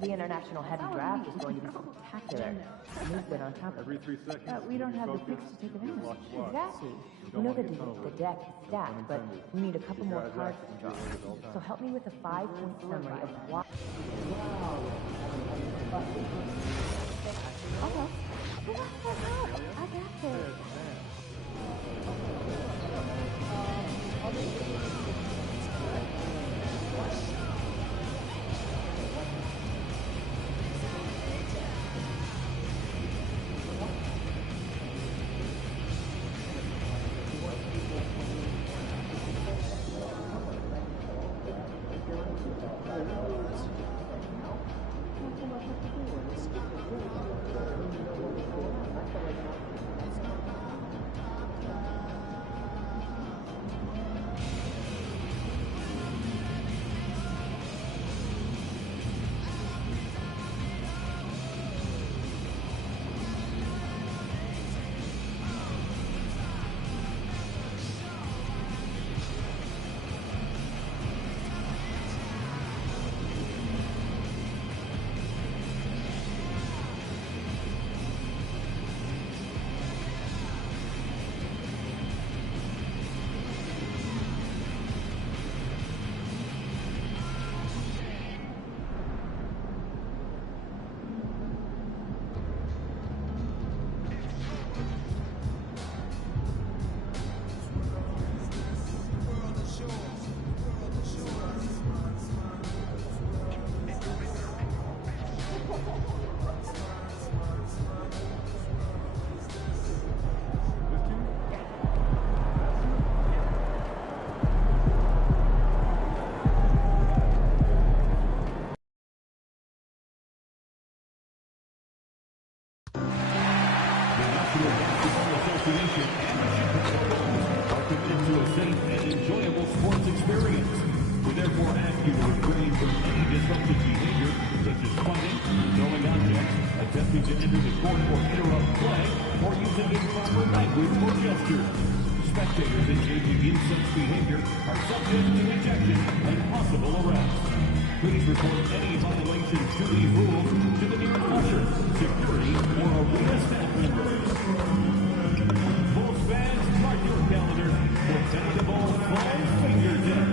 The international heavy draft is going to be spectacular. We've been on top of it. But we don't have the picks to take advantage. Exactly. We know that the deck is stacked, but we need a couple more cards to draw. So help me with a 5-point summary of why. Okay. I got this. Are committed to a safe and enjoyable sports experience. We therefore ask you to refrain from any disruptive behavior, such as fighting, throwing objects, attempting to enter the court or interrupt play, or using improper language or gestures. Spectators engaging in such behavior are subject to ejection and possible arrest. Please report any violations to these rules to the nearest usher, security, or arena staff members. Bulls fans, mark your calendars for tentative Foam Finger Day.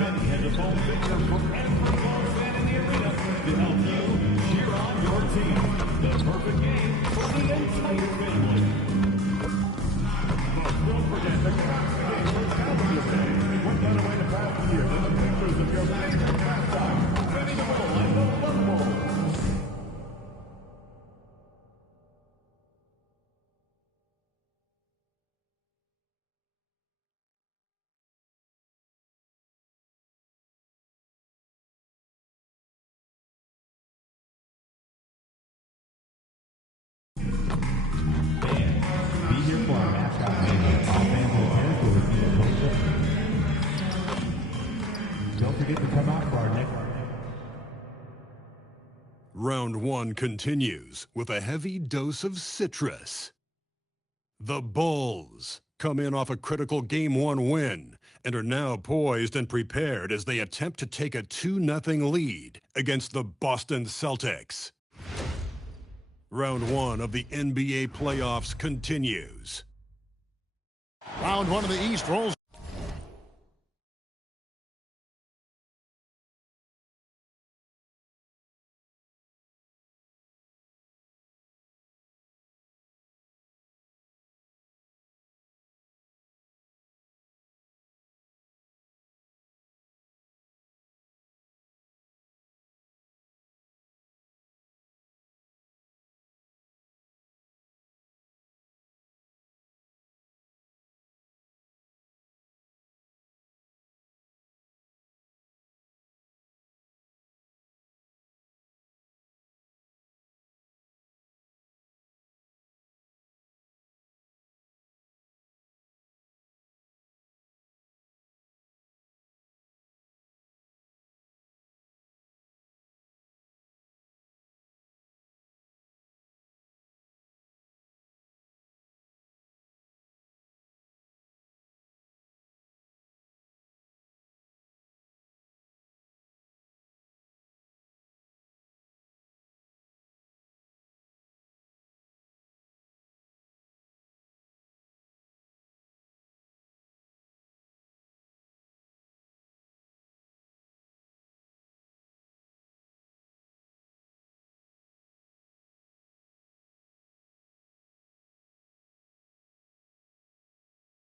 Betty has a foam finger for every Bulls fan in the arena to help you cheer on your team. The perfect game for the entire family. But don't forget the Captain Gamers Halloween Day. What better way to pass the year than the pictures of your favorite mascot, Benny the Bull and the Love Bulls. Be here for our mascot meeting. All fans and parents will receive a poster. Don't forget to come out for our next. Round 1 continues with a heavy dose of citrus. The Bulls come in off a critical Game 1 win and are now poised and prepared as they attempt to take a 2-0 lead against the Boston Celtics. Round 1 of the NBA playoffs continues. Round 1 of the East rolls.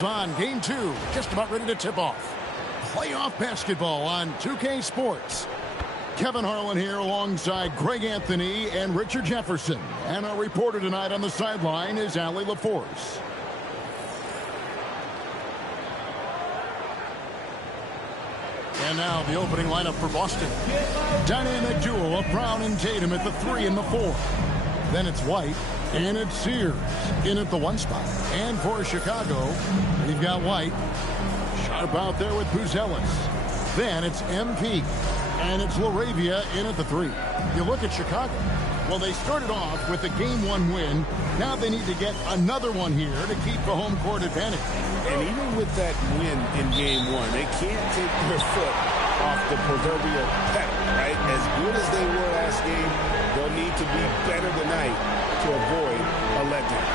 On game 2, just about ready to tip off. Playoff basketball on 2K Sports. Kevin Harlan here alongside Greg Anthony and Richard Jefferson. And our reporter tonight on the sideline is Allie LaForce. And now the opening lineup for Boston. Dynamic duo of Brown and Tatum at the 3 and the 4. Then it's White, and it's Sears in at the 1 spot. And for Chicago, we've got White. Sharp out there with Buzelis. Then it's MP, and it's LaRavia in at the 3. You look at Chicago. Well, they started off with a Game 1 win. Now they need to get another one here to keep the home court advantage. And even with that win in Game 1, they can't take their foot off the proverbial pedal, right? As good as they were last game, they'll need to be better tonight to avoid a letdown.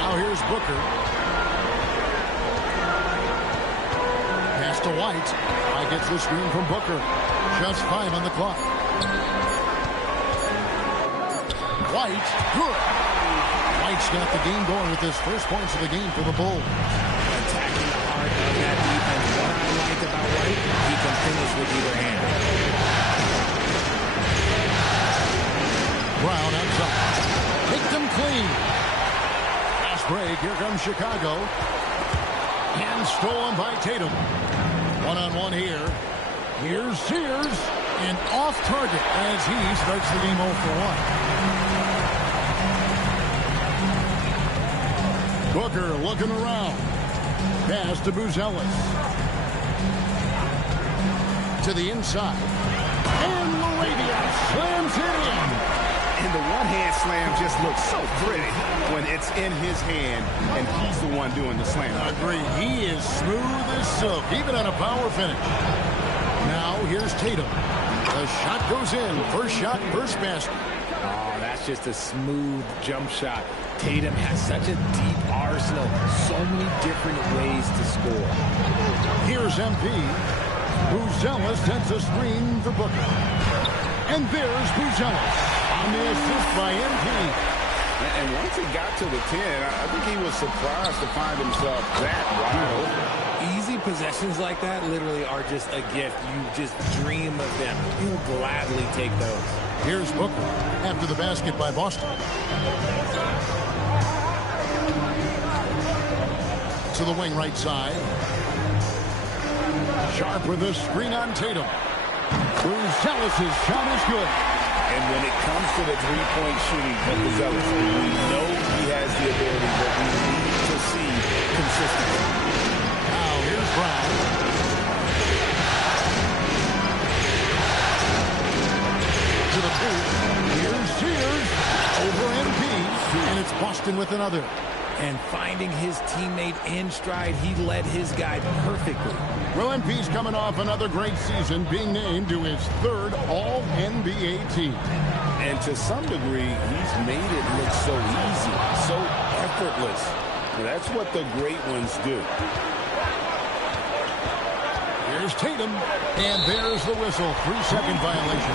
Now here's Booker. Pass to White. White gets the screen from Booker. Just 5 on the clock. White, good. White's got the game going with his first points of the game for the Bulls. Attacking the heart of that defense. What I liked about White, he can finish with either hand. Brown outside. Picked them clean. Fast break. Here comes Chicago. And stolen by Tatum. One-on-one here. Here's Sears. And off target as he starts the game 0 for 1. Booker looking around. Pass to Buzelis. To the inside. And LaRavia slams it in. And the one-hand slam just looks so pretty when it's in his hand and he's the one doing the slam. Agree. He is smooth as silk, even on a power finish. Now here's Tatum. The shot goes in. First shot, first basket. Oh, that's just a smooth jump shot. Tatum has such a deep arsenal. So many different ways to score. Here's MP. Buzelis sends a screen for Booker. And there's Buzelis on the assist by MP. And once he got to the 10, I think he was surprised to find himself that wide open. Easy possessions like that literally are just a gift. You just dream of them. You'll gladly take those. Here's Booker after the basket by Boston. To the wing right side. Sharp with a screen on Tatum. Buzelis' shot is good. And when it comes to the three-point shooting of Buzelis, we know he has the ability, but we need to see consistency. Now here's Brown. To the boot. Here's Sears. Over MP. And it's Boston with another. And finding his teammate in stride, he led his guy perfectly. Well, MP's coming off another great season, being named to his 3rd All-NBA team. And to some degree, he's made it look so easy, so effortless. That's what the great ones do. Here's Tatum, and there's the whistle. 3-second violation.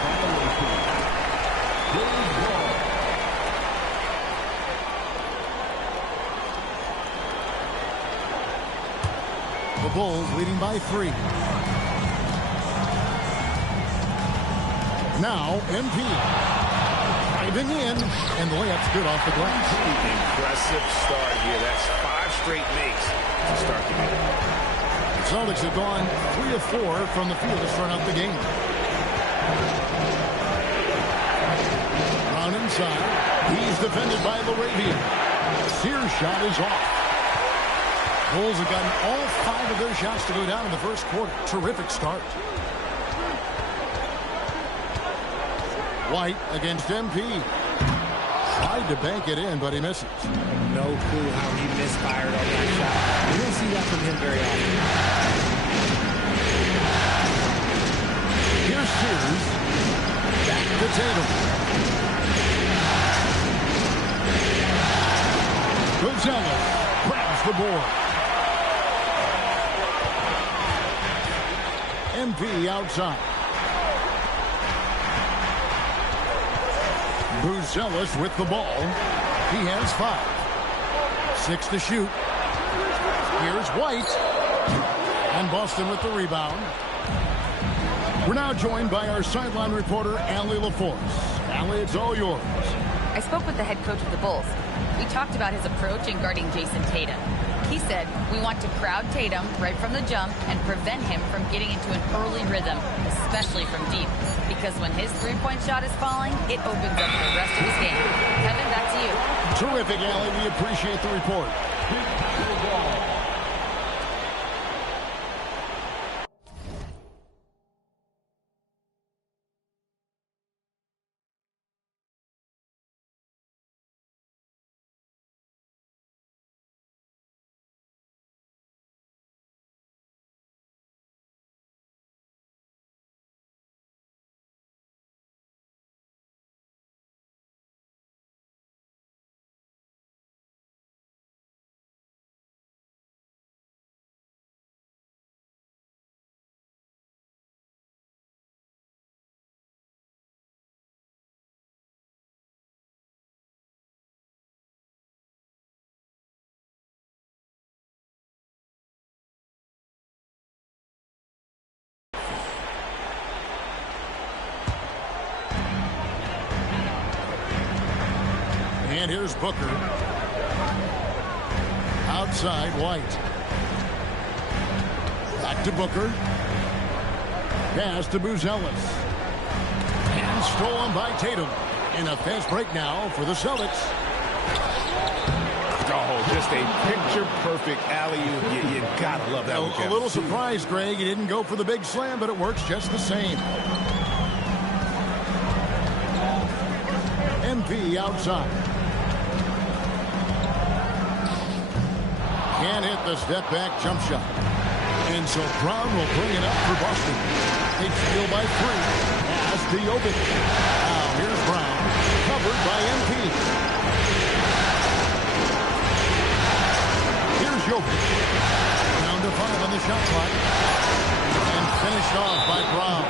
The Bulls leading by 3. Now, MP. Driving in, and the layup's good off the glass. Impressive start here. That's 5 straight makes to start the game. The Celtics have gone 3 of 4 from the field to start out the game. Brown inside. He's defended by LaRavia. Sears' shot is off. Bulls have gotten all 5 of their shots to go down in the first quarter. Terrific start. White against MP. Tried to bank it in, but he misses. No clue how he misfired on that shot. We don't see that from him very often. Here's Sears. Back to Tatum. Buzelis grabs the board. MP outside. Buzelis with the ball. He has 5. 6 to shoot. Here's White. And Boston with the rebound. We're now joined by our sideline reporter, Allie LaForce. Allie, it's all yours. I spoke with the head coach of the Bulls. We talked about his approach in guarding Jason Tatum. He said, we want to crowd Tatum right from the jump and prevent him from getting into an early rhythm, especially from deep. Because when his three-point shot is falling, it opens up the rest of his game. Kevin, back to you. Terrific, Allie. We appreciate the report. And here's Booker. Outside, White. Back to Booker. Pass to Buzelis. And stolen by Tatum. In a fast break now for the Celtics. Oh, just a picture-perfect alley-oop. You gotta love that. A little surprised, Greg. He didn't go for the big slam, but it works just the same. MP outside. Can't hit the step-back jump shot. And so Brown will bring it up for Boston. They steal by 3. Pass to Jovic. Now here's Brown. Covered by MP. Here's Jovic. Down to 5 on the shot clock. And finished off by Brown.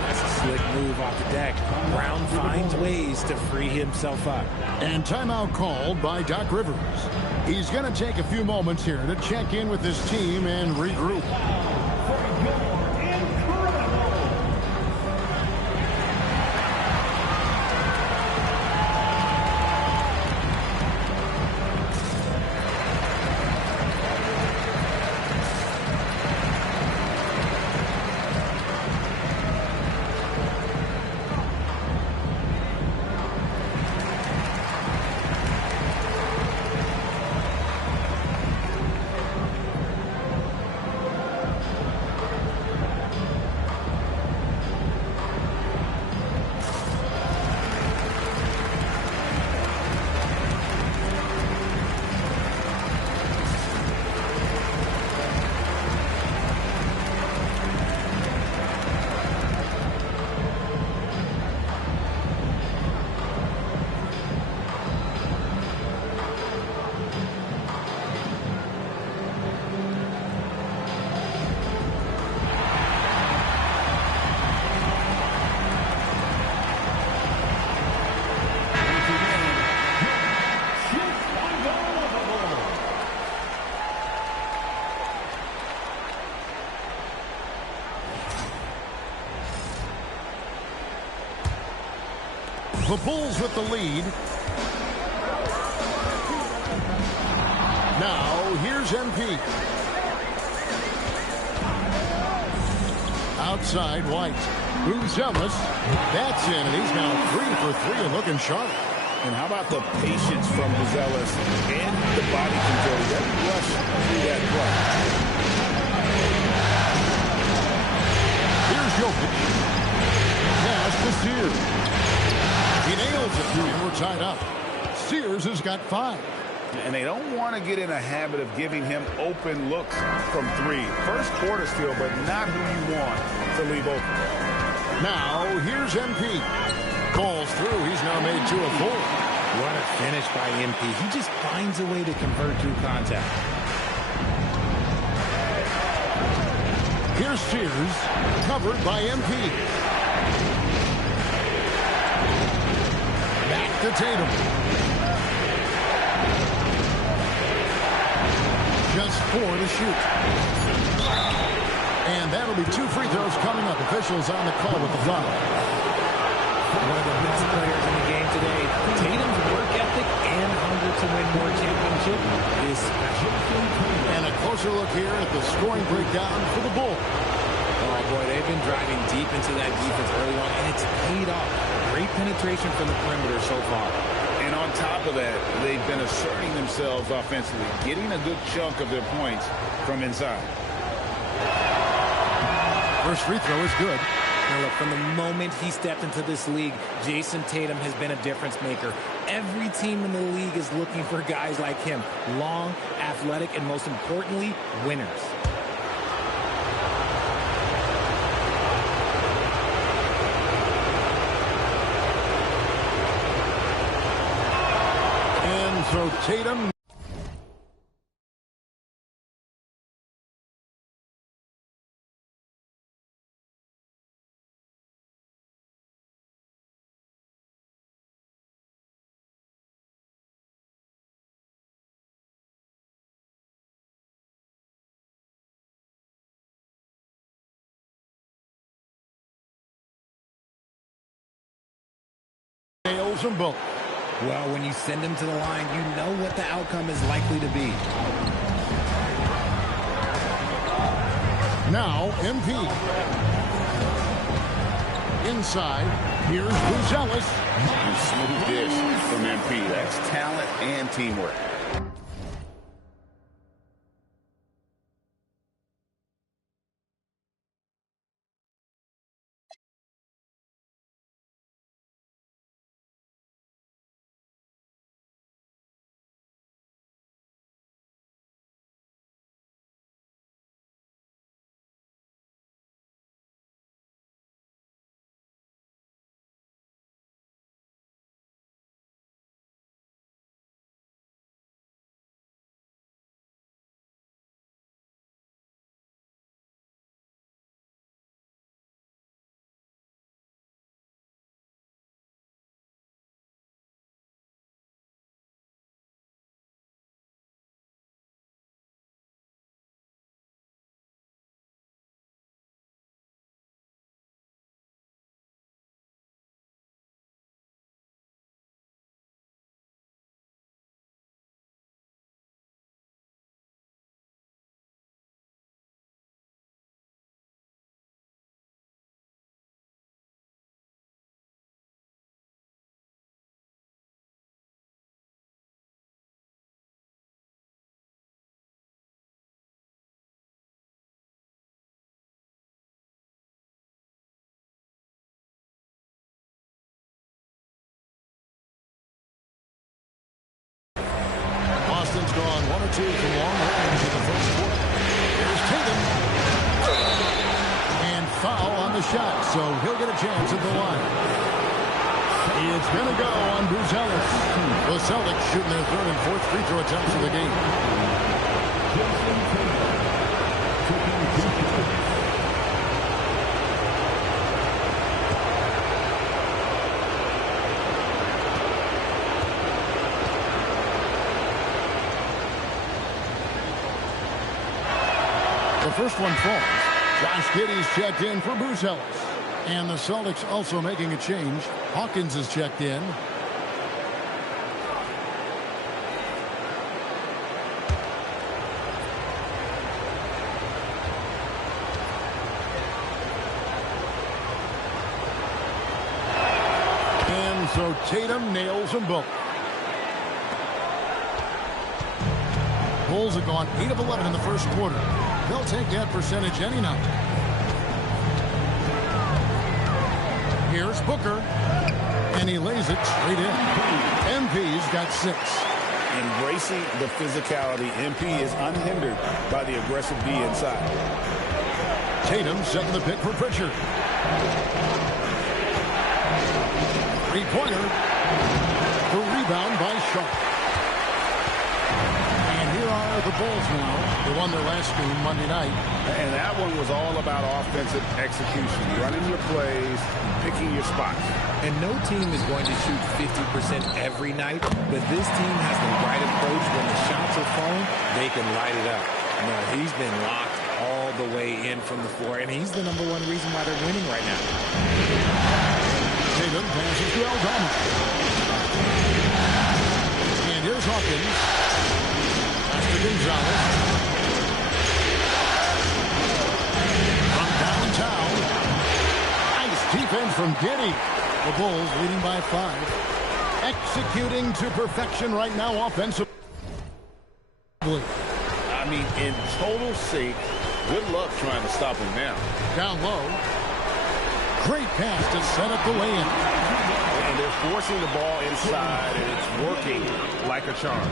That's a slick move off the deck. Brown finds ways to free himself up. And timeout called by Doc Rivers. He's going to take a few moments here to check in with his team and regroup. The Bulls with the lead. Now, here's MP. Outside, White. Buzelis. That's in, and he's now 3 for 3 and looking sharp. And how about the patience from Buzelis and the body control? He doesn't rush through that play. Here's Jokic. Pass to Sears. He nails it, and we're tied up. Sears has got 5. And they don't want to get in a habit of giving him open looks from 3. First quarter steal, but not who you want to leave open. Now, here's MP. Calls through. He's now made 2 of 4. What a finish by MP. He just finds a way to convert through contact. Here's Sears. Covered by MP. Back to Tatum. Just 4 to shoot. And that'll be 2 free throws coming up. Officials on the call with the foul. One of the best players in the game today. Tatum's work ethic and hunger to win more championship is special. And a closer look here at the scoring breakdown for the Bulls. Oh, boy, they've been driving deep into that defense early on, and it's paid off. Great penetration from the perimeter so far. And on top of that, they've been asserting themselves offensively, getting a good chunk of their points from inside. First free throw is good. Now look, from the moment he stepped into this league, Jason Tatum has been a difference maker. Every team in the league is looking for guys like him. Long, athletic, and most importantly, winners. And so Tatum... nails them both. Well, when you send him to the line, you know what the outcome is likely to be. Now, MP. Inside, here's Buzelis. Smooth dish from MP. That's talent and teamwork. Boston's gone 1 or 2 from long range in the first quarter. Here's Tatum. And foul on the shot, so he'll get a chance at the line. It's going to go on Buzelis. The Celtics shooting their 3rd and 4th free throw attempts of the game. The first one falls. Josh Giddey's checked in for Buzelis. And the Celtics also making a change. Hawkins is checked in. And so Tatum nails them both. Bulls have gone 8 of 11 in the first quarter. They'll take that percentage any night. Here's Booker. And he lays it straight in. MP's got 6. Embracing the physicality, MP is unhindered by the aggressive D inside. Tatum setting the pick for Pritchard. 3-pointer. The rebound by Sharp. The Bulls now. They won their last game Monday night. And that one was all about offensive execution. Running your plays, picking your spots. And no team is going to shoot 50% every night, but this team has the right approach. When the shots are falling, they can light it up. No, he's been locked all the way in from the floor, and he's the #1 reason why they're winning right now. Tatum passes to Aldama. And here's Hawkins. Pass to Gonzalez. From downtown. Nice defense from Giddey. The Bulls leading by 5. Executing to perfection right now offensively. I mean, in total sync. Good luck trying to stop him now. Down low. Great pass to set up the lay-in. And they're forcing the ball inside, and it's working like a charm.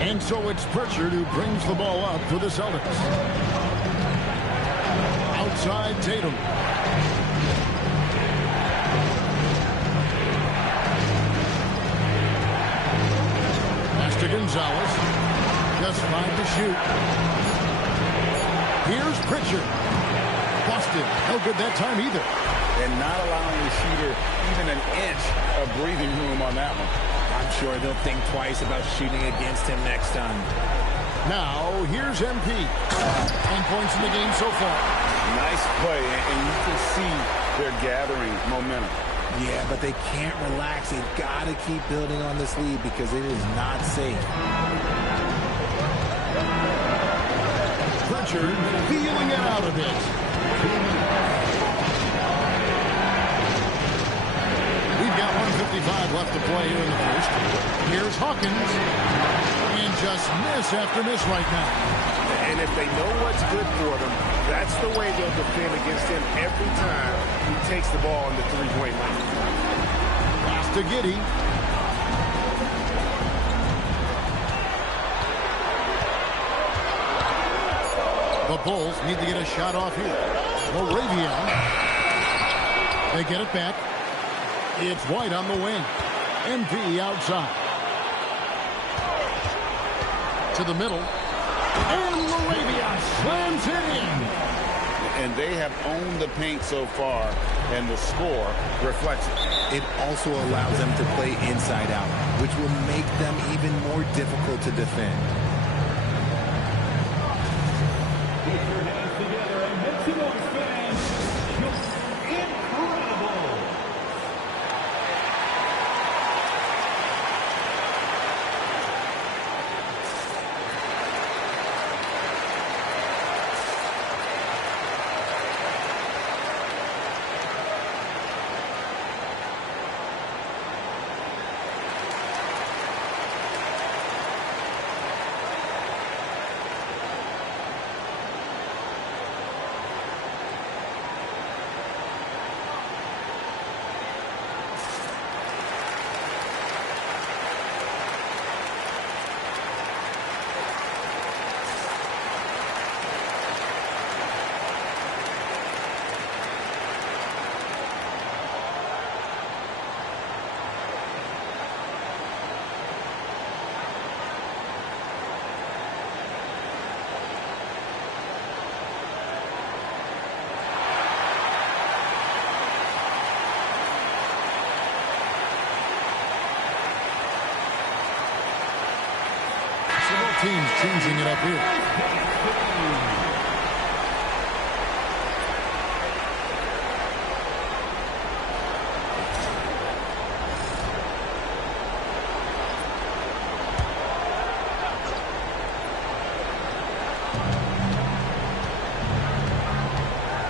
And so it's Pritchard who brings the ball up for the Celtics. Outside Tatum. Pass to Gonzalez. Just 5 to shoot. Here's Pritchard. Busted. No good that time either. And not allowing the shooter even an inch of breathing room on that one. I'm sure they'll think twice about shooting against him next time. Now, here's MP. 10 points in the game so far. Nice play, and you can see they're gathering momentum. Yeah, but they can't relax. They've got to keep building on this lead because it is not safe. Pritchard feeling it out a bit. We've got 1:55 left to play here in the first. Here's Hawkins. And just miss after miss right now. And if they know what's good for them, that's the way they'll defend against him every time he takes the ball in the three-point line. Pass to Giddey. The Bulls need to get a shot off here. Moravian. They get it back. It's White on the wing. MP outside. To the middle. And Moravian slams it in. And they have owned the paint so far, and the score reflects it. It also allows them to play inside out, which will make them even more difficult to defend. Get your hands together and make some noise, fans. Incredible. Teams changing it up here.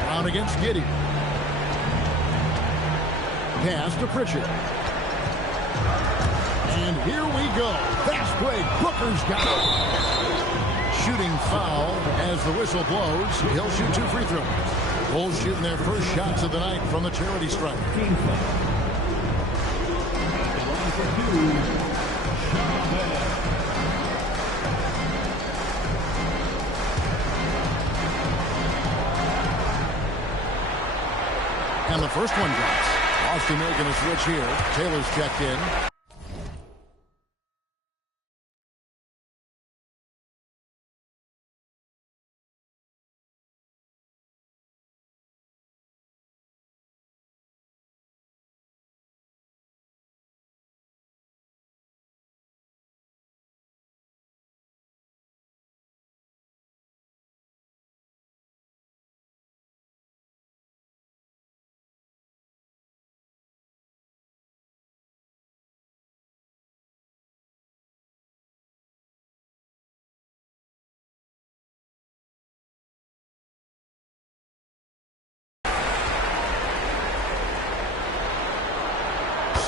Brown against Giddey. Pass to Pritchard. And here we go. Fast break. Booker's got it. Shooting foul as the whistle blows. He'll shoot 2 free throws. Bulls shooting their first shots of the night from the charity stripe. And the first one drops. Austin making a switch here. Taylor's checked in.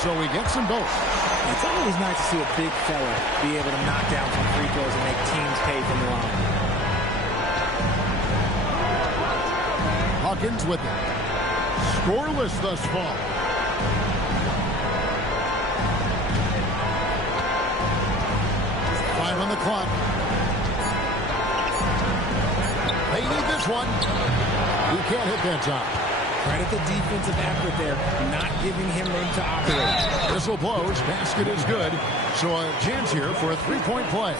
so he gets them both. It's always nice to see a big fella be able to knock down some free throws and make teams pay from the line. Hawkins with it. Scoreless thus far. Five on the clock. They need this one. He can't hit that time. Credit the defensive effort there, not giving him room to operate. Whistle blows. Basket is good. So a chance here for a three-point play.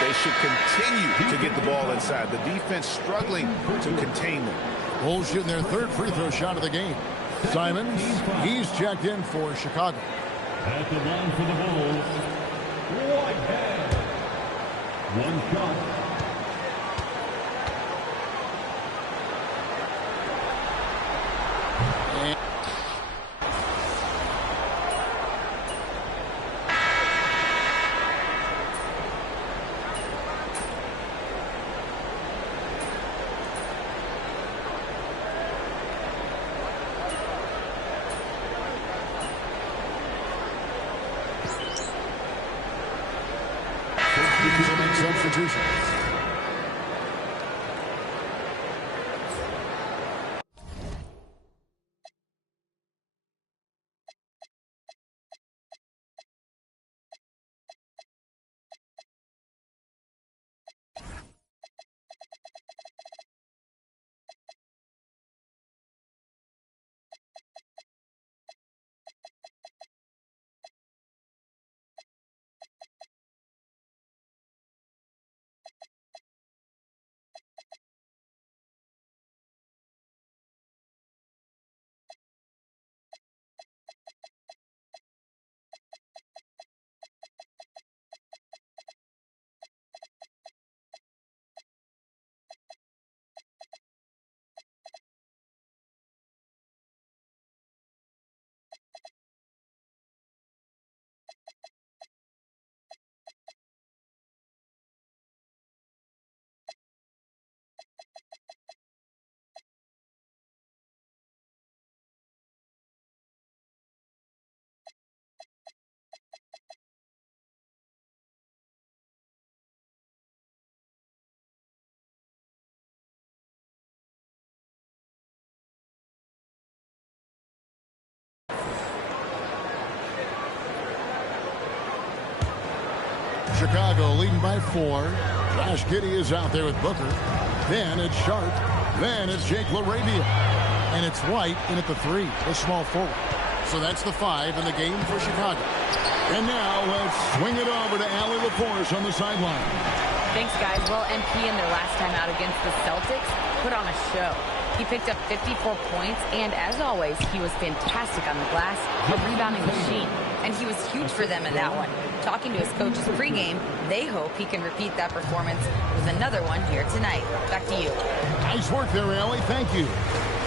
They should continue to get the ball inside. The defense struggling to contain them. Bulls shooting their third free throw shot of the game. Simons, he's checked in for Chicago. At the line for the Bulls, Whitehead. One shot. Substitutions. Chicago leading by 4. Josh Giddey is out there with Booker. Then it's Sharp. Then it's Jake LaRavia. And it's White in at the 3, the small forward. So that's the 5 in the game for Chicago. And now let's swing it over to Allie LaForce on the sideline. Thanks, guys. Well, MP in their last time out against the Celtics put on a show. He picked up 54 points, and as always, he was fantastic on the glass, a rebounding machine. And he was huge for them in that one. Talking to his coaches pregame, they hope he can repeat that performance with another one here tonight. Back to you. Nice work there, Allie. Thank you.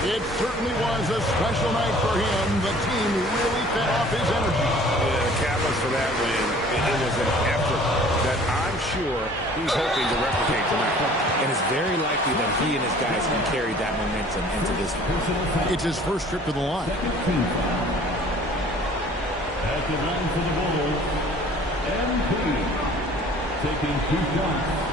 It certainly was a special night for him. The team really fed off his energy. Yeah, the catalyst for that win, it was an effort that I'm sure he's hoping to replicate tonight. And it's very likely that he and his guys can carry that momentum into this one. It's his first trip to the line. At the line for the Bulls, MP taking 2 shots.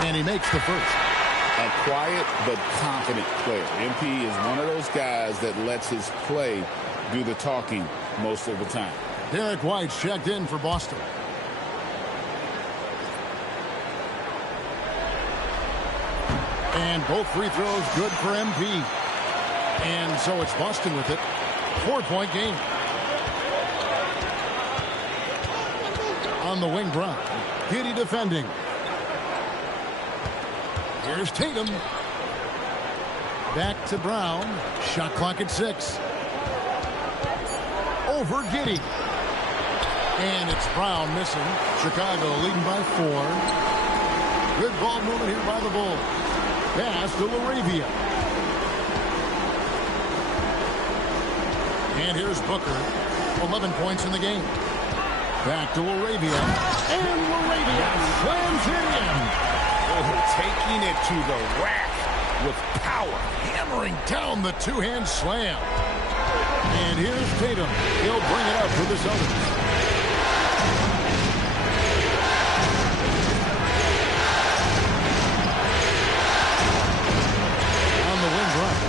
And he makes the first. A quiet but confident player. MP is one of those guys that lets his play do the talking most of the time. Derek White's checked in for Boston. And both free throws good for MP. And so it's Boston with it. 4-point game. On the wing, Brown. Giddey defending. Here's Tatum. Back to Brown. Shot clock at 6. Over Giddey. And it's Brown missing. Chicago leading by 4. Good ball movement here by the Bulls. Pass to LaRavia. And here's Booker. 11 points in the game. Back to LaRavia. And LaRavia slams it in. Taking it to the rack with power. Hammering down the two-hand slam. And here's Tatum. He'll bring it up for the Celtics. On the wing right.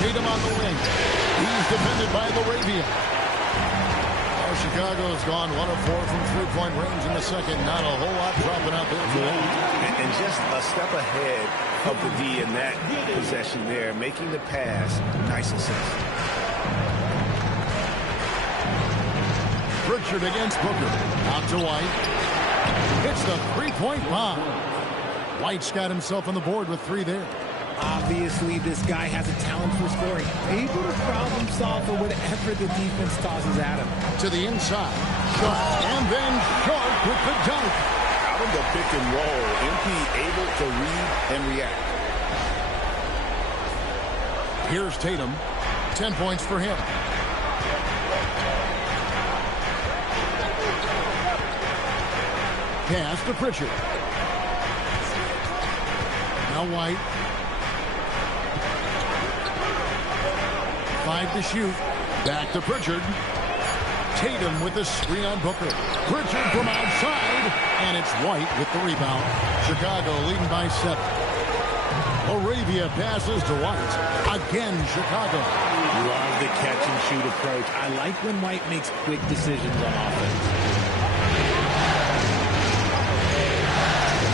Tatum on the wing. He's defended by Laravia. Chicago's gone 1 of 4 from three-point range in the second. Not a whole lot dropping out there for them. And just a step ahead of the D in that possession there, making the pass. Nice assist. Pritchard against Booker. Out to White. Hits the three-point bomb. White's got himself on the board with 3 there. Obviously, this guy has a talent for scoring. Able to problem solve for whatever the defense tosses at him. To the inside. Sharp. And then Sharp with the dunk. Out of the pick and roll, MP able to read and react. Here's Tatum. 10 points for him. Pass to Pritchard. Now White. 5 to shoot. Back to Pritchard. Tatum with the screen on Booker. Pritchard from outside. And it's White with the rebound. Chicago leading by 7. Arabia passes to White. Again, Chicago. Love the catch-and-shoot approach. I like when White makes quick decisions on offense.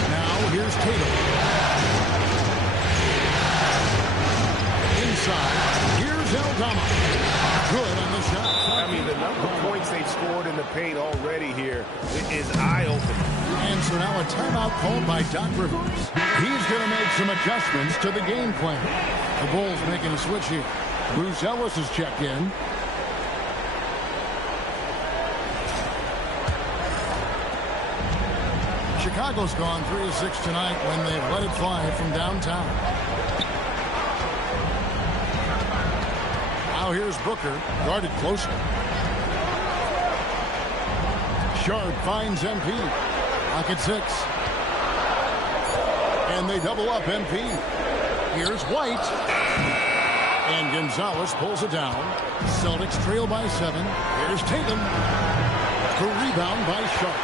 Now here's Tatum. Inside. Here's Aldama. Good on the shot. I mean, the number of points they've scored in the paint already here is eye-opening. And so now a timeout called by Doc Rivers. He's going to make some adjustments to the game plan. The Bulls making a switch here. Bruce Ellis has checked in. Chicago's gone 3 of 6 tonight when they've let it fly from downtown. Now here's Booker, guarded closely. Sharp finds MP. Lock at 6. And they double up MP. Here's White. And Gonzalez pulls it down. Celtics trail by 7. Here's Tatum. The rebound by Sharp.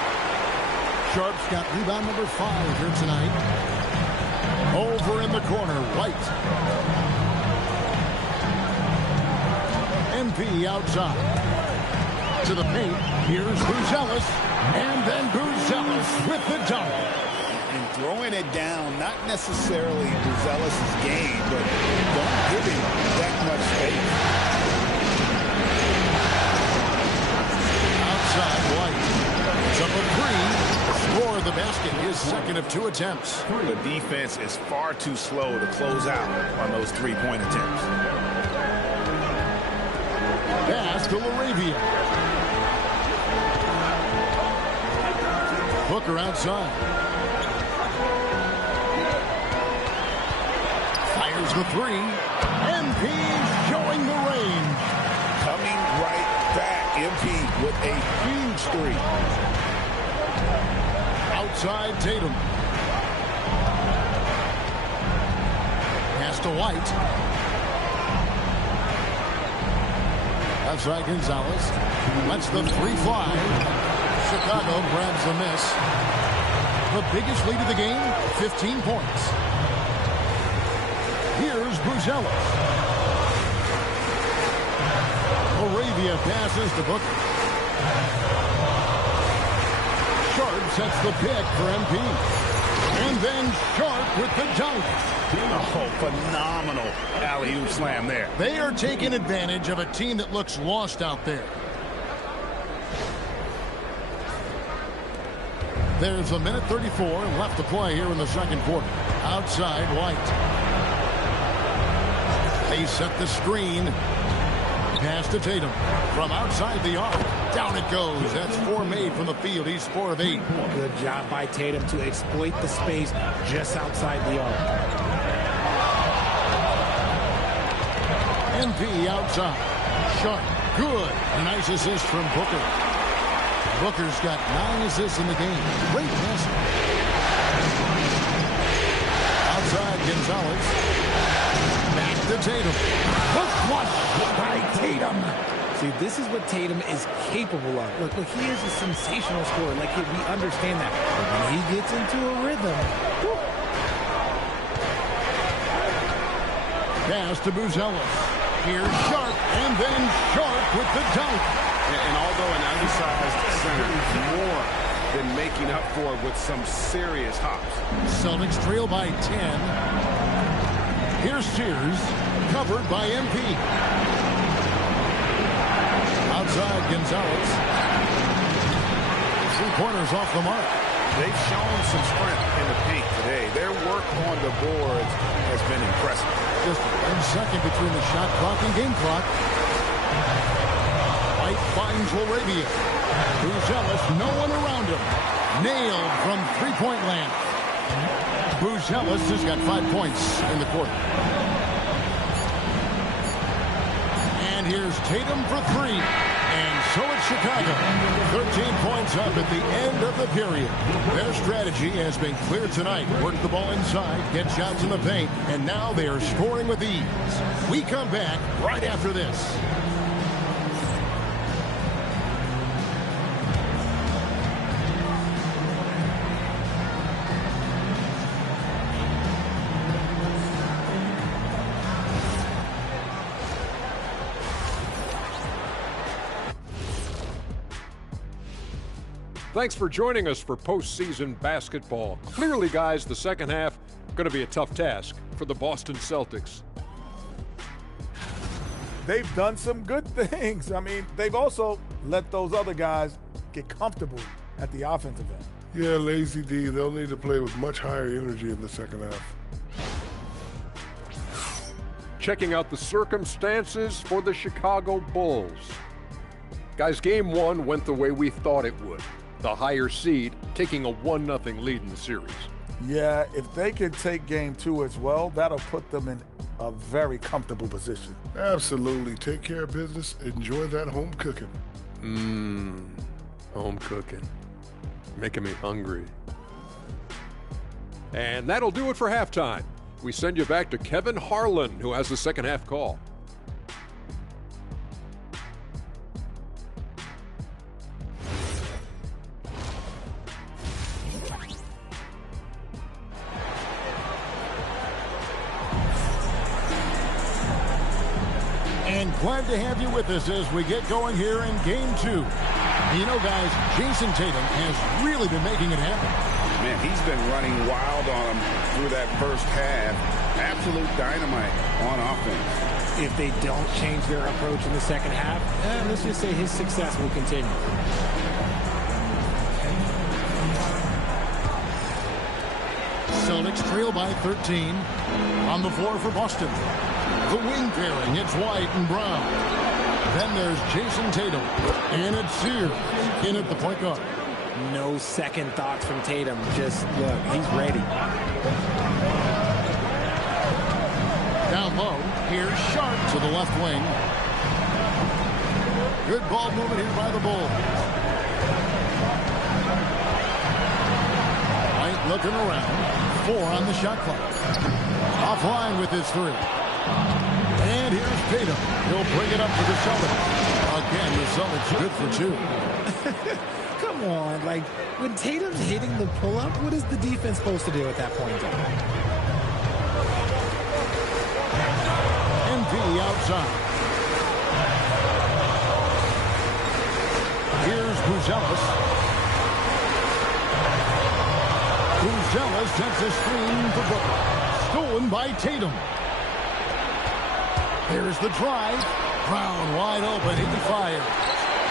Sharp's got rebound number 5 here tonight. Over in the corner, White. MP outside. To the paint. Here's Buzelis. And then Buzelis with the dunk. And throwing it down, not necessarily Buzelis' game, but don't give him that much space. Outside, White. It's up a 3. Score the basket. His second of 2 attempts. The defense is far too slow to close out on those 3-point attempts. Pass to Laravia. Booker outside. Fires the 3. MP showing the range. Coming right back. MP with a huge 3. Outside Tatum. Pass to White. Outside Gonzalez. Lets the 3 fly. Chicago grabs the miss. The biggest lead of the game, 15 points. Here's Buzelis. Arabia passes to Booker. Sharp sets the pick for MP. And then Sharp with the dunk. Oh, phenomenal alley-oop slam there. They are taking advantage of a team that looks lost out there. There's a minute 34 left to play here in the second quarter. Outside, White. They set the screen. Pass to Tatum. From outside the arc. Down it goes. That's 4 made from the field. He's 4 of 8. Good job by Tatum to exploit the space just outside the arc. MP outside. Sharp. Good. A nice assist from Booker. Booker's got 9 assists in the game. Great passing. Outside, Gonzalez. Back to Tatum. Hook flush by Tatum. See, this is what Tatum is capable of. Look, he is a sensational scorer. Like, we understand that. But when he gets into a rhythm, whew. Pass to Buzelis. Here's Sharp, and then Sharp with the dunk. And although an undersized center, more than making up for it with some serious hops. Celtics trail by 10. Here's Sears, covered by MP. Outside, Gonzalez. 3-pointers off the mark. They've shown some strength in the paint today. Their work on the boards has been impressive. Just 1 second between the shot clock and game clock. White finds Laravia. Buzelis, no one around him. Nailed from 3-point land. Buzelis has got 5 points in the quarter. And here's Tatum for 3. And so it's Chicago. 13 points up at the end of the period. Their strategy has been clear tonight. Work the ball inside, get shots in the paint, and now they are scoring with ease. We come back right after this. Thanks for joining us for postseason basketball. Clearly, guys, the second half going to be a tough task for the Boston Celtics. They've done some good things. I mean, they've also let those other guys get comfortable at the offensive end. Yeah, Lazy D, they'll need to play with much higher energy in the second half. Checking out the circumstances for the Chicago Bulls. Guys, game 1 went the way we thought it would. The higher seed taking a 1-0 lead in the series. Yeah, if they can take game 2 as well, that'll put them in a very comfortable position. Absolutely. Take care of business. Enjoy that home cooking. Home cooking. Making me hungry. And that'll do it for halftime. We send you back to Kevin Harlan, who has the second half call. And glad to have you with us as we get going here in game 2. You know, guys, Jason Tatum has really been making it happen. Man, he's been running wild on him through that first half. Absolute dynamite on offense. If they don't change their approach in the second half, let's just say his success will continue. Celtics trail by 13. On the floor for Boston. The wing pairing, it's White and Brown. Then there's Jason Tatum. And it's Sears in at the point guard. No second thoughts from Tatum. Just, look, he's ready. Down low, here's Sharp to the left wing. Good ball movement here by the Bulls. White looking around. 4 on the shot clock. Offline with his 3. And here's Tatum. He'll bring it up to the Celtics. Again, the Celtics good for 2. Come on, like, when Tatum's hitting the pull-up, what is the defense supposed to do at that point in time? MP outside. Here's Buzelis. Buzelis sets a screen for Booker. Stolen by Tatum. Here's the drive. Brown wide open. He fires.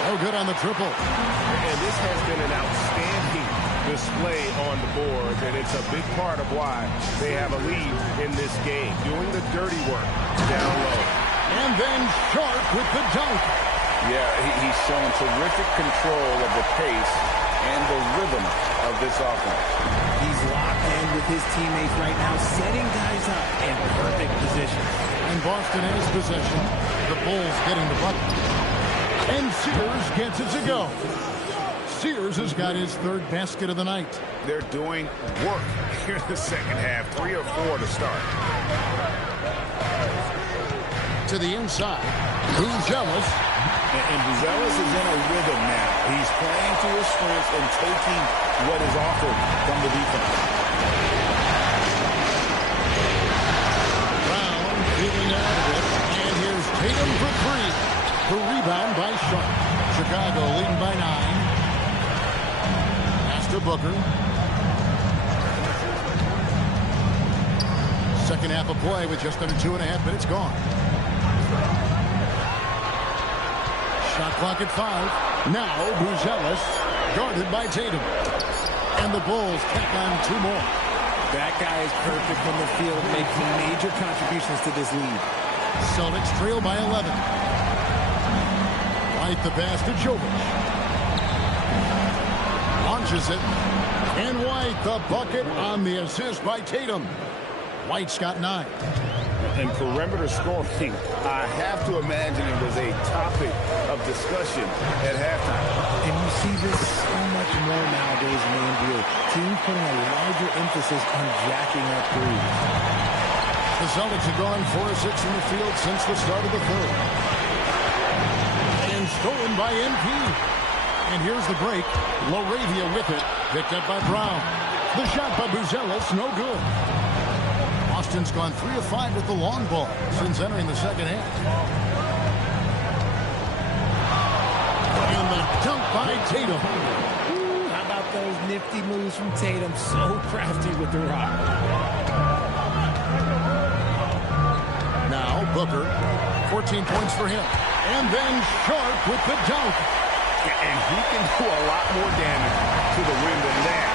No good on the triple. And this has been an outstanding display on the boards, and it's a big part of why they have a lead in this game, doing the dirty work down low. And then Sharp with the dunk. Yeah, he's shown terrific control of the pace and the rhythm of this offense. He's locked in with his teammates right now, setting guys up in perfect position. And Boston has possession. The Bulls getting the bucket. And Sears gets it to go. Sears has got his third basket of the night. They're doing work here in the second half. 3 or 4 to start. To the inside. Buzelis. And Buzelis is in a rhythm now. He's playing to his strengths and taking what is offered from the defense. Brown feeling out of it. And here's Tatum for 3. The rebound by Sharp. Chicago leading by 9. Pass to Booker. Second half of play with just under 2.5 minutes gone. Shot clock at 5. Now Buzelis guarded by Tatum. And the Bulls tack on 2 more. That guy is perfect from the field, making major contributions to this lead. Celtics trail by 11. White the pass to Jovic. Launches it. And White the bucket on the assist by Tatum. White's got 9. And perimeter scoring, I have to imagine it was a topic of discussion at halftime. And you see this so much more nowadays in the NBA. Teams putting a larger emphasis on jacking up threes. The Celtics have gone 4 of 6 in the field since the start of the third. And stolen by NP. And here's the break. Laravia with it. Picked up by Brown. The shot by Buzelis, no good. Boston's gone 3 of 5 with the long ball since entering the second half. And the dunk by Tatum. Ooh, how about those nifty moves from Tatum? So crafty with the rock. Now Booker, 14 points for him. And then Sharp with the dunk. And he can do a lot more damage to the rim than that.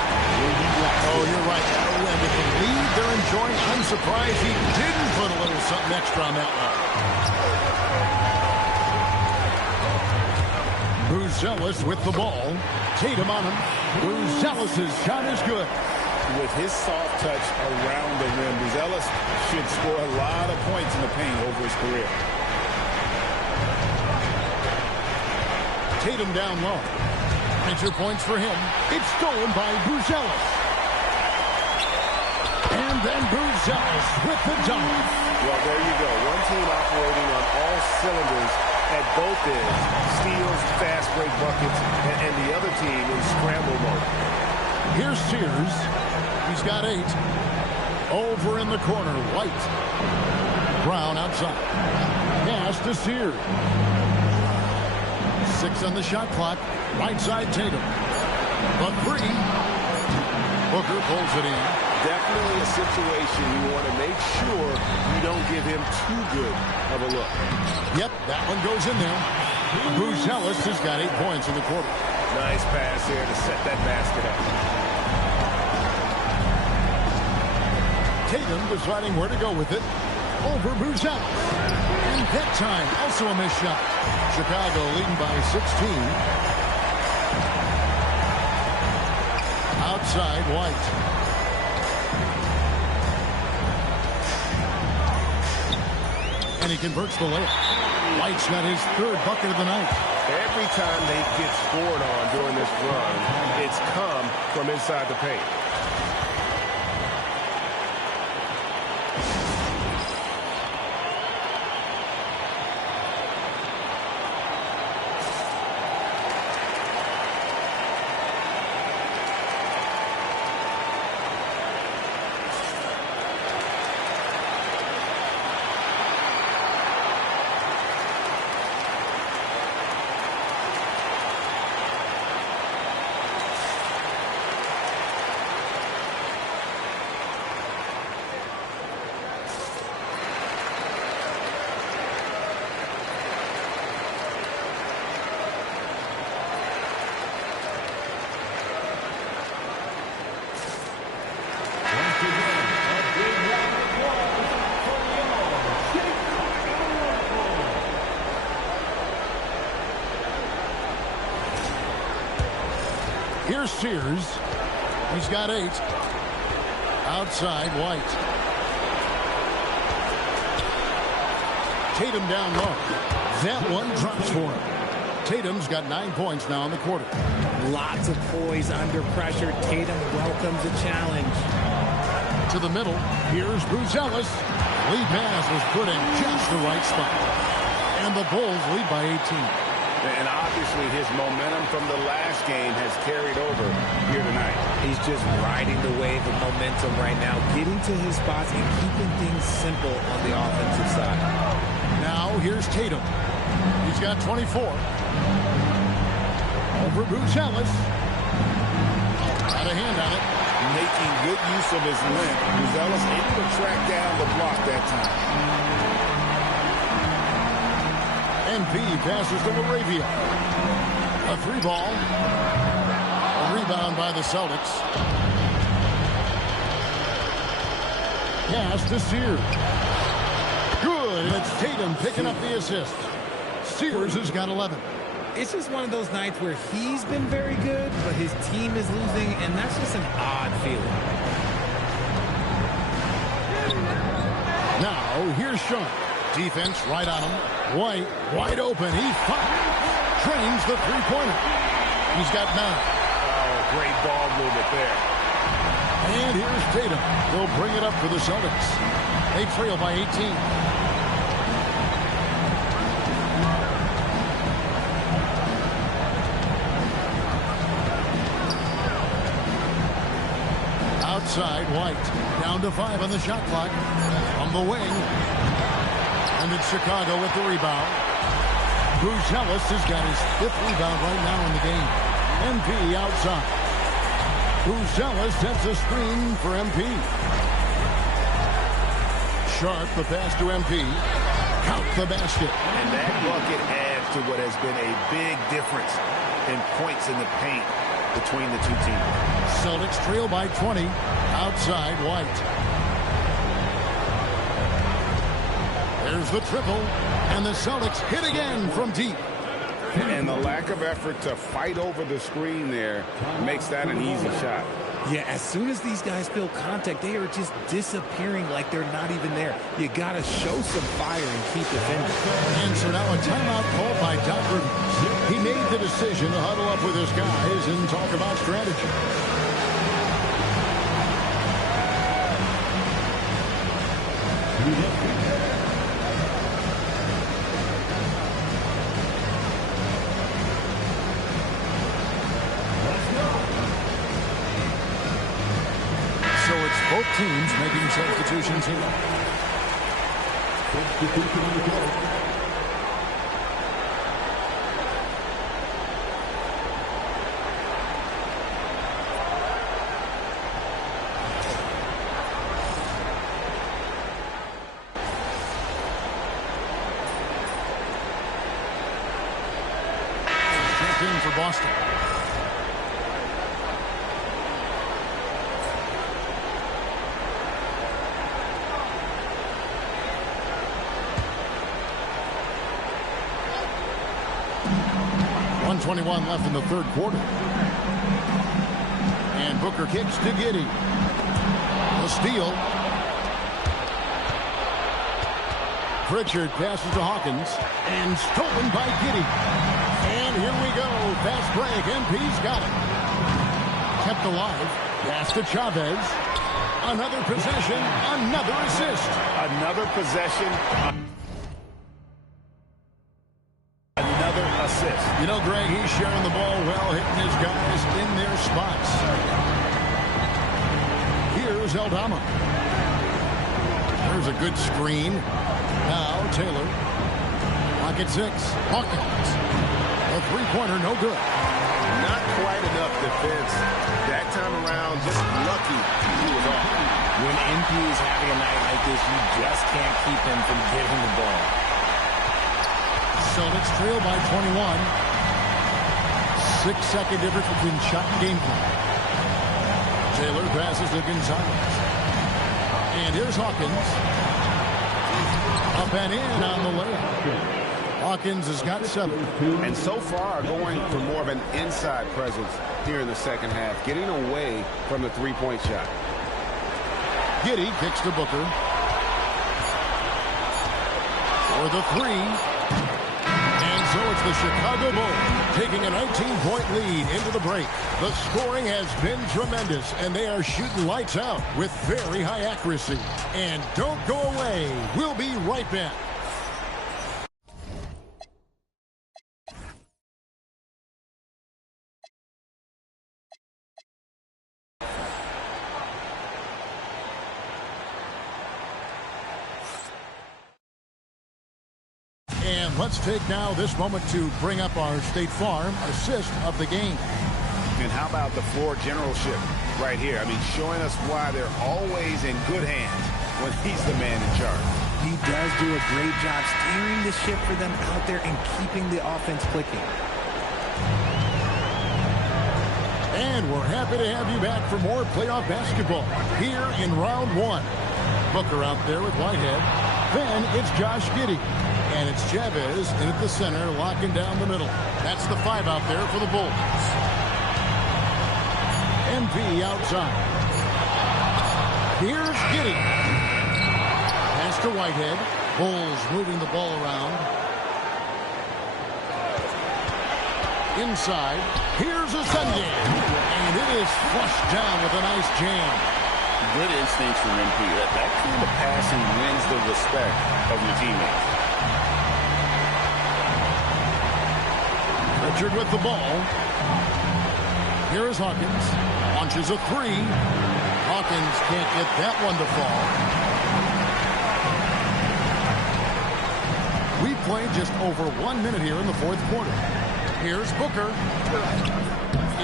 Oh, you're right. With the lead they're enjoying, I'm surprised he didn't put a little something extra on that one. Buzelis with the ball. Tatum on him. Buzelis' shot is good. With his soft touch around the rim, Buzelis should score a lot of points in the paint over his career. Tatum down low. And 2 points for him. It's stolen by Buzelis. And then Buzelis with the dunk. Well, there you go. One team operating on all cylinders at both ends. Steals, fast break buckets, and the other team in scramble mode. Here's Sears. He's got 8. Over in the corner, White. Brown outside. Pass to Sears. 6 on the shot clock. Right side Tatum. But 3. Booker pulls it in. Definitely a situation you want to make sure you don't give him too good of a look. Yep, that one goes in there. Buzelis has got 8 points in the quarter. Nice pass here to set that basket up. Tatum deciding where to go with it. Over Buzelis. And that time, also a missed shot. Chicago leading by 16. Outside, White. And he converts the layup. White's got his 3rd bucket of the night. Every time they get scored on during this run, it's come from inside the paint. Here's Sears. He's got 8. Outside, White. Tatum down low. That one drops for him. Tatum's got 9 points now in the quarter. Lots of poise under pressure. Tatum welcomes a challenge. To the middle. Here's Buzelis. Lead pass was put in just the right spot. And the Bulls lead by 18. And obviously his momentum from the last game has carried over here tonight. He's just riding the wave of momentum right now, getting to his spots and keeping things simple on the offensive side. Now here's Tatum. He's got 24. Over Buzelis. Got a hand on it. Making good use of his length. Buzelis able to track down the block that time. MP passes to Laravia. A 3-ball. A rebound by the Celtics. Pass to Sears. Good. It's Tatum picking up the assist. Sears has got 11. It's just one of those nights where he's been very good, but his team is losing, and that's just an odd feeling. Now, here's Sean. Defense right on him. White, wide open. He fires. Drains the three-pointer. He's got 9. Oh, great ball movement there. And here's Tatum. They'll bring it up for the Celtics. They trail by 18. Outside, White. Down to 5 on the shot clock. On the wing. And it's Chicago with the rebound. Buzelis has got his 5th rebound right now in the game. MP outside. Buzelis sets a screen for MP. Sharp, the pass to MP. Count the basket. And that bucket adds to what has been a big difference in points in the paint between the two teams. Celtics trail by 20. Outside, White. There's the triple. And the Celtics hit again from deep. And the lack of effort to fight over the screen there makes that an easy shot. Yeah, as soon as these guys feel contact, they are just disappearing like they're not even there. You got to show some fire and keep defending. And so now a timeout called by Doc Rivers. He made the decision to huddle up with his guys and talk about strategy. So it's both teams making substitutions here. Checked in for Boston. .21 left in the third quarter. And Booker kicks to Giddey. A steal. Pritchard passes to Hawkins. And stolen by Giddey. And here we go. Fast break. MP's got it. Kept alive. Pass to Chavez. Another possession. Another assist. Another possession. Another assist. You know, Greg, he's sharing the ball well, hitting his guys in their spots. Here's Aldama. There's a good screen. Now Taylor. Pocket 6. Hawkins. A three-pointer, no good. Not quite enough defense. That time around, just lucky he was off. When MP is having a night like this, you just can't keep him from getting the ball. Celtics trail by 21. 6-second difference between shot and game clock. Taylor passes to Gonzalez. And here's Hawkins. Up and in on the layup. Hawkins has got 7. And so far going for more of an inside presence here in the second half, getting away from the three-point shot. Giddey kicks to Booker. For the 3. And so it's It's the Chicago Bulls taking a 19-point lead into the break. The scoring has been tremendous, and they are shooting lights out with very high accuracy. And don't go away. We'll be right back. And let's take now this moment to bring up our State Farm assist of the game. And how about the floor generalship right here? I mean, showing us why they're always in good hands when he's the man in charge. He does do a great job steering the ship for them out there and keeping the offense clicking. And we're happy to have you back for more playoff basketball here in round one. Booker out there with Whitehead. Then it's Josh Giddey. And it's Chavez in at the center, locking down the middle. That's the 5 out there for the Bulls. MP outside. Here's Giddey. Pass to Whitehead. Bulls moving the ball around. Inside. Here's a Sunday. And it is flushed down with a nice jam. Good instincts from MP. That kind of passing wins the respect of your teammates. Richard with the ball. Here is Hawkins. Launches a 3. Hawkins can't get that one to fall. We played just over 1 minute here in the fourth quarter. Here's Booker.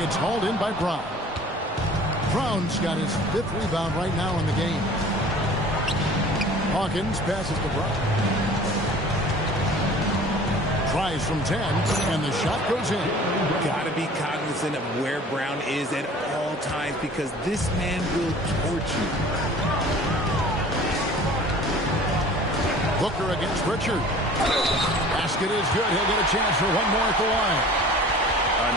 It's hauled in by Brown. Brown's got his 5th rebound right now in the game. Hawkins passes to Brown. Tries from 10, and the shot goes in. Got to be cognizant of where Brown is at all times because this man will torch you. Booker against Richard. Basket is good. He'll get a chance for one more at the line.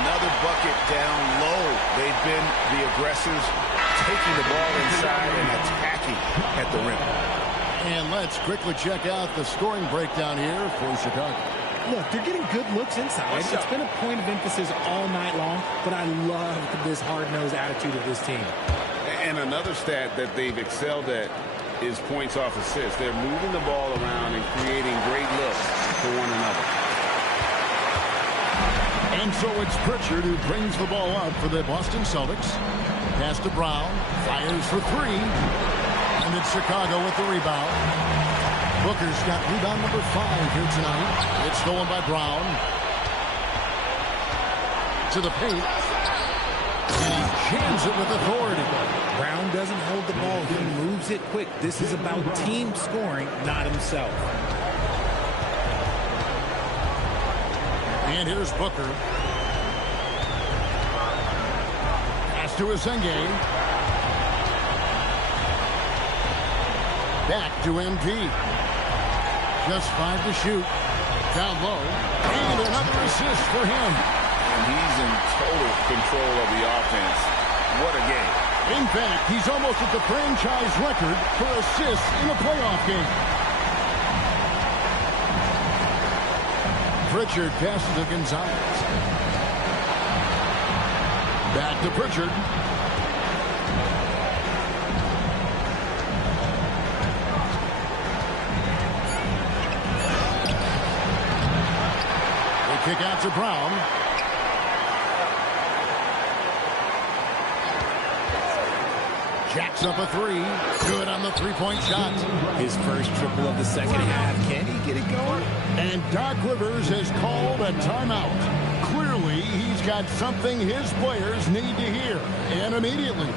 Another bucket down low. They've been the aggressors, taking the ball inside and attacking at the rim. And let's quickly check out the scoring breakdown here for Chicago. Look, they're getting good looks inside. It's been a point of emphasis all night long, but I love this hard-nosed attitude of this team. And another stat that they've excelled at is points off assists. They're moving the ball around and creating great looks for one another. And so it's Pritchard who brings the ball up for the Boston Celtics. Pass to Brown. Fires for 3. And it's Chicago with the rebound. Booker's got rebound number 5 here tonight. It's stolen by Brown. To the paint. And he jams it with authority. Brown doesn't hold the ball. He moves it quick. This is about team scoring, not himself. And here's Booker. Pass to Asenge. Back to MP. Just 5 to shoot. Down low. And another assist for him. And he's in total control of the offense. What a game. In fact, he's almost at the franchise record for assists in a playoff game. Pritchard passes to Gonzalez. Back to Pritchard. Kick out to Brown. Jacks up a 3. Good on the 3-point shot. His first triple of the second half. Can he get it going? And Doc Rivers has called a timeout. Clearly, he's got something his players need to hear, and immediately.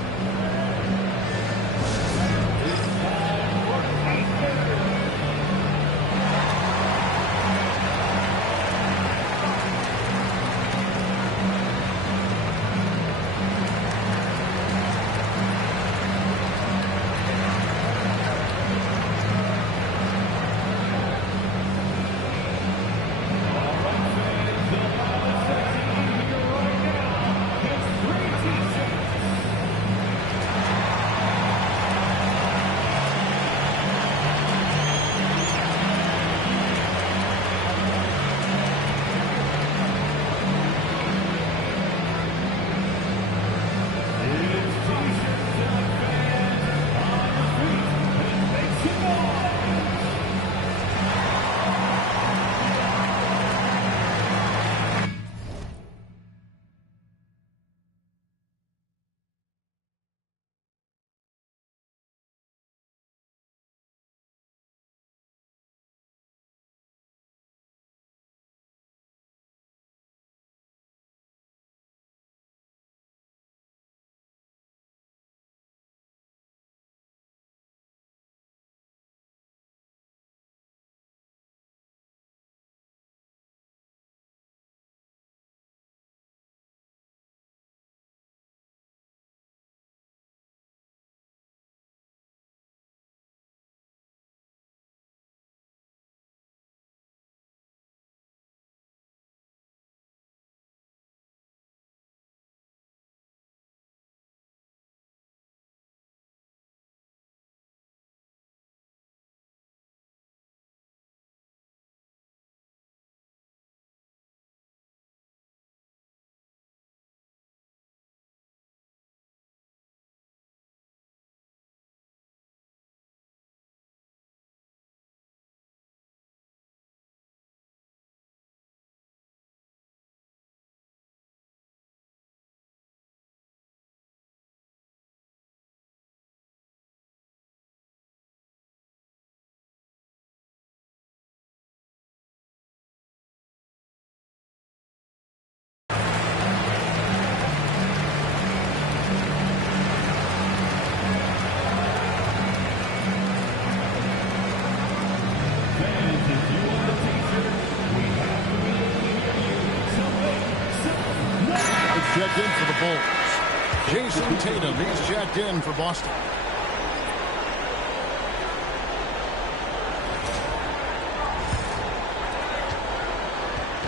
Jason Tatum, he's checked in for Boston.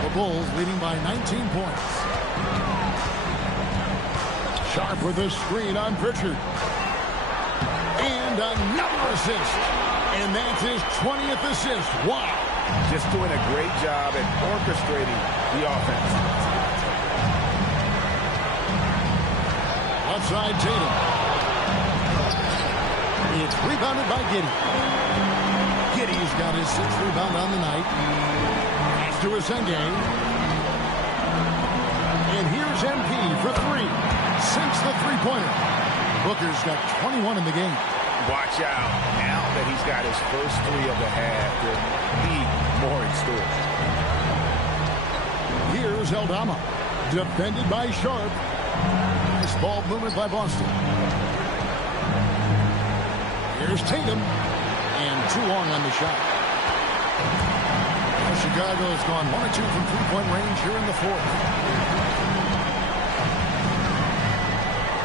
The Bulls leading by 19 points. Sharp with a screen on Pritchard. And another assist. And that's his 20th assist. Wow. Just doing a great job at orchestrating the offense. Left side, Tatum. It's rebounded by Giddey. Giddey's got his 6th rebound on the night. Pass to Asenge. And here's MP for 3. Sinks the three-pointer. Booker's got 21 in the game. Watch out. Now that he's got his first 3 of the half, there'll be more in store. Here's Aldama. Defended by Sharp. Nice ball movement by Boston. Here's Tatum. And too long on the shot. Now Chicago's gone 1 of 2 from three-point range here in the 4th.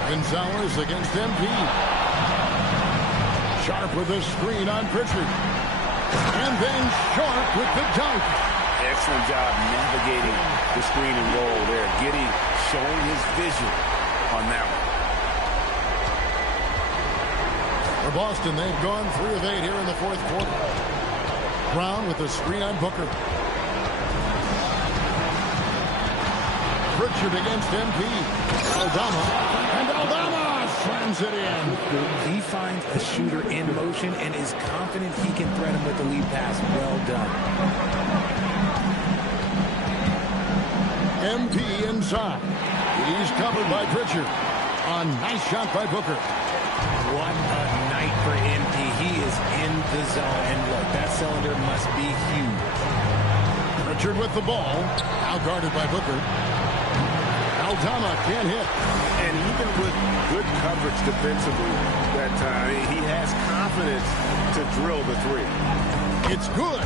Gonzalez against MP. Sharp with a screen on Pritchard. And then Sharp with the dunk. Excellent job navigating the screen and roll there. Giddey showing his vision on that one. For Boston, they've gone 3 of 8 here in the 4th quarter. Brown with the screen on Booker. Pritchard against MP. Aldama. And Aldama slams it in. He finds a shooter in motion and is confident he can thread him with the lead pass. Well done. MP inside. He's covered by Pritchard. A nice shot by Booker. What a night for MP. He is in the zone. And look, that cylinder must be huge. Pritchard with the ball. Now guarded by Booker. Aldama can't hit. And even with good coverage defensively that time, he has confidence to drill the 3. It's good.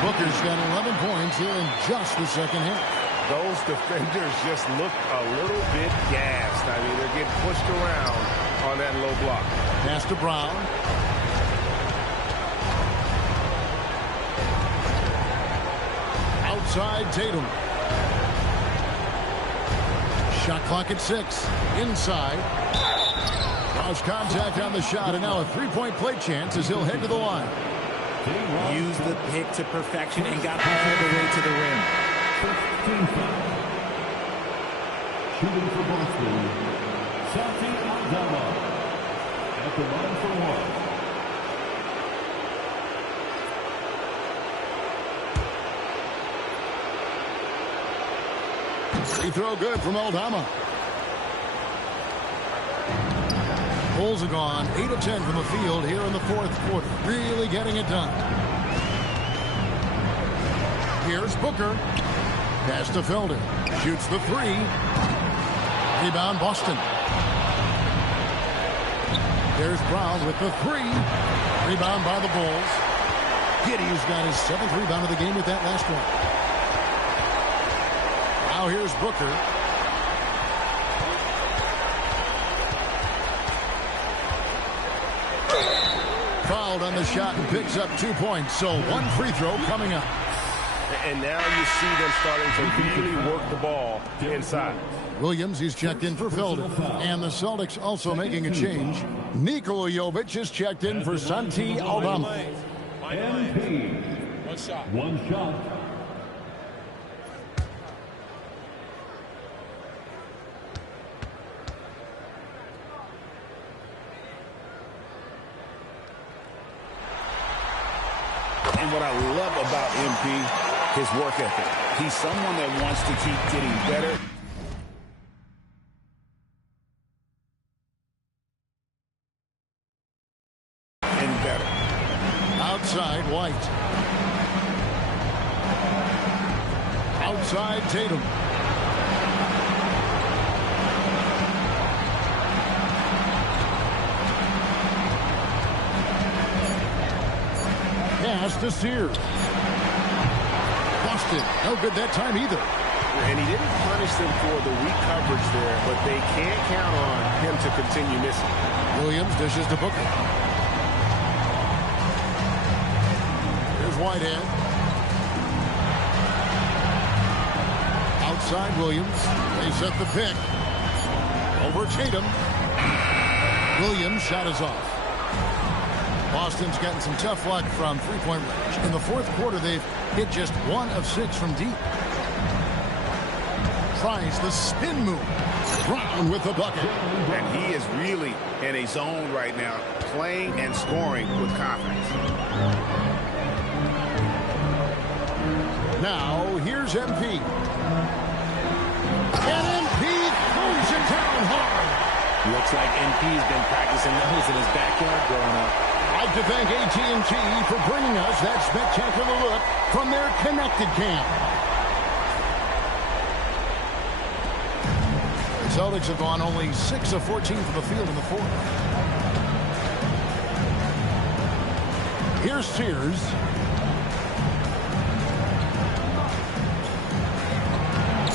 Booker's got 11 points here in just the second half. Those defenders just look a little bit gassed. I mean, they're getting pushed around on that low block. Pass to Brown. Outside Tatum. Shot clock at 6. Inside. Draws contact on the shot, and now a three-point play chance as he'll head to the line. Used the pick to perfection and got all the way to the rim. Shooting for Boston, Santi Aldama at the line for 1. Free throw good from Aldama. Bulls are gone 8 of 10 from the field here in the 4th quarter. Really getting it done. Here's Booker. Pass to Felder. Shoots the 3. Rebound Boston. There's Brown with the 3. Rebound by the Bulls. Giddey's got his 7th rebound of the game with that last one. Now here's Booker. Fouled on the shot and picks up 2 points. So 1 free throw coming up. And now you see them starting to really work the ball inside. Williams, he's checked in for Felder. And the Celtics also making a change. Nikola Jovic is checked in for Santi Aldama. MP. One shot. And what I love about MP, his work ethic. He's someone that wants to keep getting better. And better. Outside White. Outside Tatum. Pass to Sears. Boston, no good that time either. and he didn't punish them for the weak coverage there, but they can't count on him to continue missing. Williams dishes to Booker. Here's Whitehead. Outside Williams. They set the pick. Over Tatum. Williams' shot is off. Boston's gotten some tough luck from three-point range. In the fourth quarter, they've hit just 1 of 6 from deep. Tries the spin move. Brown with the bucket. And he is really in a zone right now, playing and scoring with confidence. Now, here's MP. And MP throws it down hard. Looks like MP's been practicing those in his backyard growing up. I'd like to thank AT&T for bringing us that spectacular look from their connected cam. The Celtics have gone only 6 of 14 from the field in the fourth. Here's Sears.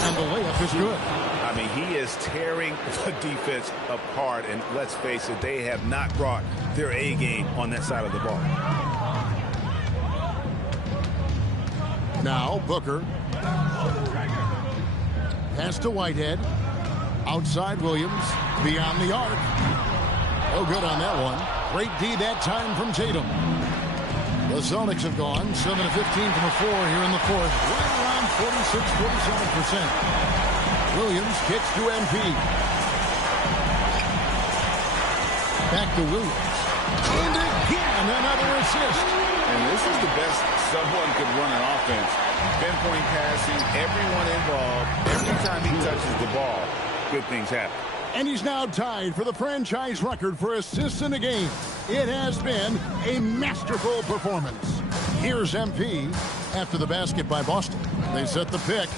And the layup is good. I mean, he is tearing the defense apart, and let's face it, they have not brought their A game on that side of the ball. Now Booker. Pass to Whitehead. Outside Williams. Beyond the arc. Oh, good on that one. Great D that time from Tatum. The Celtics have gone 7 of 15 from the floor here in the fourth. Right around 46-47%. Williams kicks to MP. Back to Williams. And again, another assist. And this is the best someone could run an offense. Pinpoint passing, everyone involved. Every time he touches the ball, good things happen. And he's now tied for the franchise record for assists in a game. It has been a masterful performance. Here's MP after the basket by Boston. They set the pick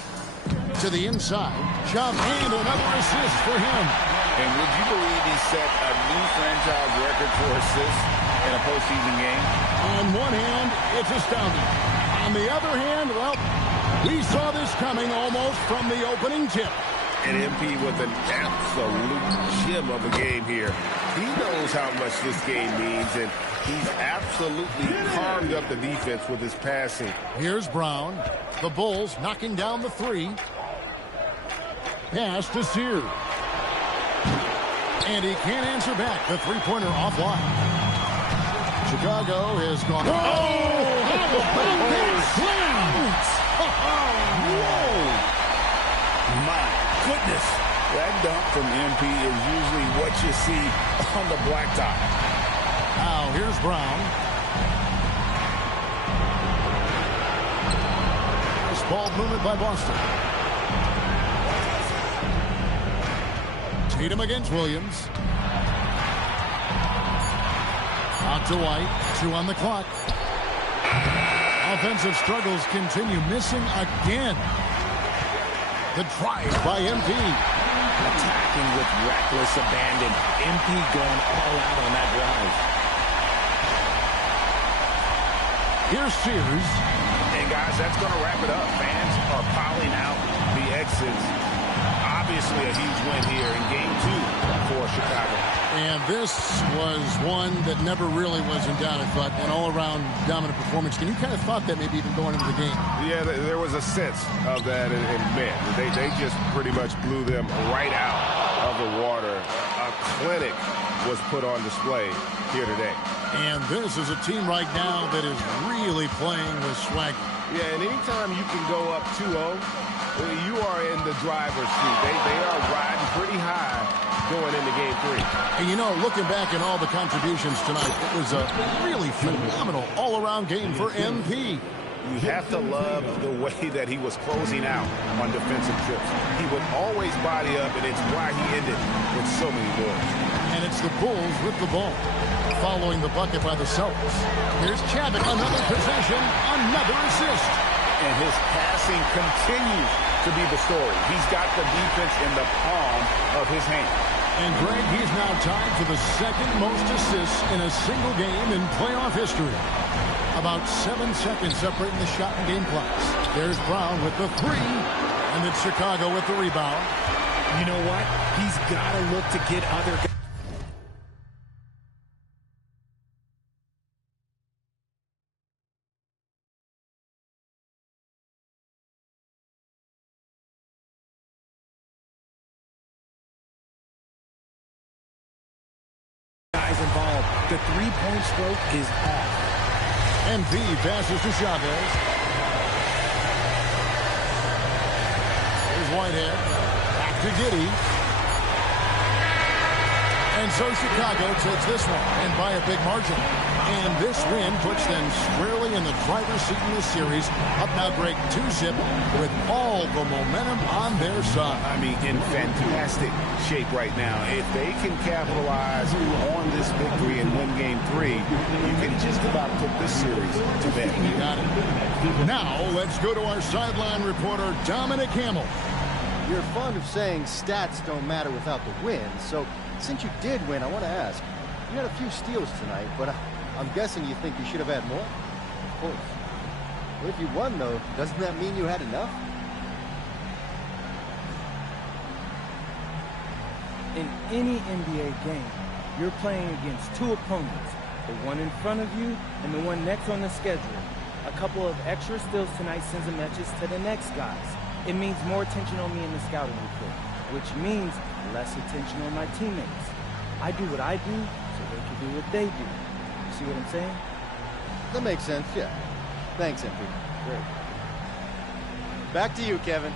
to the inside. Jump and another assist for him. And would you believe he set a new franchise record for assists in a postseason game? On one hand, it's astounding. On the other hand, well, we saw this coming almost from the opening tip. And MP with an absolute gem of a game here. He knows how much this game means, and he's absolutely carved up the defense with his passing. Here's Brown. The Bulls knocking down the three. Pass to Sears. And he can't answer back. The three-pointer offline. Chicago has gone. Oh! How about that slam? Whoa! My goodness. That dunk from MP is usually what you see on the blacktop. Now, here's Brown. Nice ball movement by Boston. Tatum against Williams. Out to White. 2 on the clock. Offensive struggles continue. Missing again. The drive by MP. Attacking with reckless abandon. MP going all out on that drive. Here's Sears. And guys, that's going to wrap it up. Fans are piling out the exits. Obviously a huge win here in Game 2 for Chicago. And this was one that never really was in doubt, I thought. An all-around dominant performance. And you kind of thought that maybe even going into the game. Yeah, there was a sense of that, and man, they just pretty much blew them right out of the water. A clinic was put on display here today. And this is a team right now that is really playing with swagger. Yeah, and anytime you can go up 2-0, you are in the driver's seat. They are riding pretty high going into Game 3. And you know, looking back at all the contributions tonight, it was a really phenomenal all-around game for MP. You have to love the way that he was closing out on defensive trips. He would always body up, and it's why he ended with so many goals. And it's the Bulls with the ball, following the bucket by the Celtics. Here's Chadwick, another possession, another assist. And his passing continues to be the story. He's got the defense in the palm of his hand. And Greg, he's now tied for the second most assists in a single game in playoff history. About 7 seconds separating the shot and game clocks. There's Brown with the three. And it's Chicago with the rebound. You know what? He's got to look to get other guys involved. The three-point stroke is off. And B passes to Chavez. Here's Whitehead. Back to Giddey. And so Chicago takes this one, and by a big margin. And this win puts them squarely in the driver's seat in this series. Up now, Greg, 2-zip with all the momentum on their side. I mean, in fantastic shape right now. If they can capitalize on this victory and win Game 3, you can just about put this series to bed. You got it. Now, let's go to our sideline reporter, Dominic Hamill. You're fond of saying stats don't matter without the win, so since you did win, I want to ask, you had a few steals tonight, but I'm guessing you think you should have had more? Of course. But if you won, though, doesn't that mean you had enough? In any NBA game, you're playing against two opponents, the one in front of you and the one next on the schedule. A couple of extra steals tonight sends a message to the next guys. It means more attention on me in the scouting report, which means less attention on my teammates. I do what I do so they can do what they do. You see what I'm saying? That makes sense, yeah. Thanks, MP. Great. Back to you, Kevin.